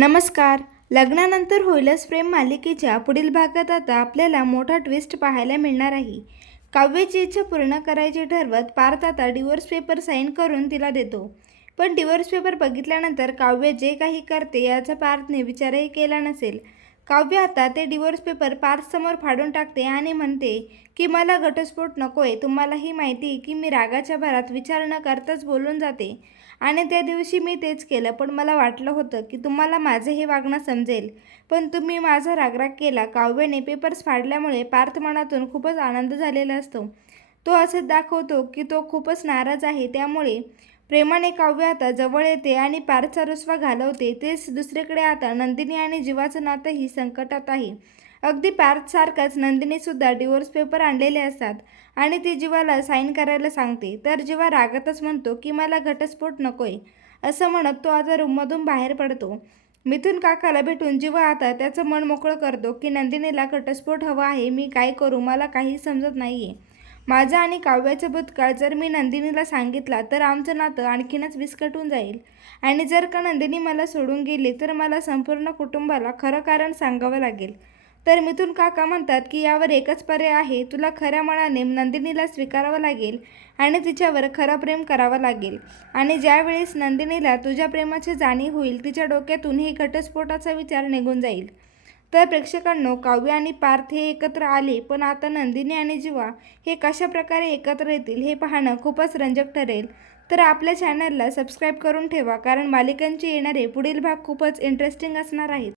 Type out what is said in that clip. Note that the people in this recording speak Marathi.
नमस्कार. लग्नानंतर होईलच प्रेम मालिकेच्या पुढील भागात आता आपल्याला मोठा ट्विस्ट पाहायला मिळणार आहे. काव्याची इच्छा पूर्ण करायची ठरवत पार्थ आता डिवोर्स पेपर साईन करून तिला देतो. पण डिवोर्स पेपर बघितल्यानंतर काव्य जे काही करते याचा पार्थने विचारही केला नसेल. काव्य आता ते डिवोर्स पेपर पार्थसमोर फाडून टाकते आणि म्हणते की मला घटस्फोट नको आहे तुम्हाला ही माहिती की मी रागाच्या भरात विचार न करताच बोलून जाते. आणि त्या दिवशी मी तेच केलं. पण मला वाटलं होतं की तुम्हाला माझे हे वागणं समजेल. पण तुम्ही माझा रागराग केला. काव्याने पेपर्स फाडल्यामुळे पार्थ मनातून खूपच आनंद झालेला असतो. तो असं दाखवतो की तो खूपच नाराज आहे. त्यामुळे प्रेमाने काव्य आता जवळ येते आणि पारचा रुसवा घालवते तेच दुसरीकडे आता नंदिनी आणि जीवाचं नातंही संकटात आहे. अगदी पार्थसारखंच नंदिनीसुद्धा डिवोर्स पेपर आणलेले असतात आणि ती जीवाला साईन करायला सांगते. तर जीवा रागातच म्हणतो की मला घटस्फोट नकोय. असं म्हणत तो आता रूममधून बाहेर पडतो. मिथून काकाला भेटून जीवा आता त्याचं मन मोकळं करतो की नंदिनीला घटस्फोट हवा आहे मी काय करू? मला काही समजत नाही आहे माझा आणि काव्याचं भूतकाळ जर मी नंदिनीला सांगितला तर आमचं नातं आणखीनच विस्कटून जाईल. आणि जर का नंदिनी मला सोडून गेली तर मला संपूर्ण कुटुंबाला खरं कारण सांगावं लागेल. तर मिथून काका म्हणतात की यावर एकच पर्याय आहे तुला खऱ्या मनाने नंदिनीला स्वीकारावं लागेल आणि तिच्यावर खरं प्रेम करावं लागेल. आणि ज्यावेळेस नंदिनीला तुझ्या प्रेमाची जाणीव होईल तिच्या डोक्यातून ही घटस्फोटाचा विचार निघून जाईल. तर प्रेक्षकांनो काव्य आणि पार्थ हे एकत्र आले पण आता नंदिनी आणि जीवा हे कशा प्रकारे एकत्र येतील हे पाहणं खूपच रंजक ठरेल. तर आपल्या चॅनलला सबस्क्राईब करून ठेवा कारण मालिकांचे येणारे पुढील भाग खूपच इंटरेस्टिंग असणार आहेत.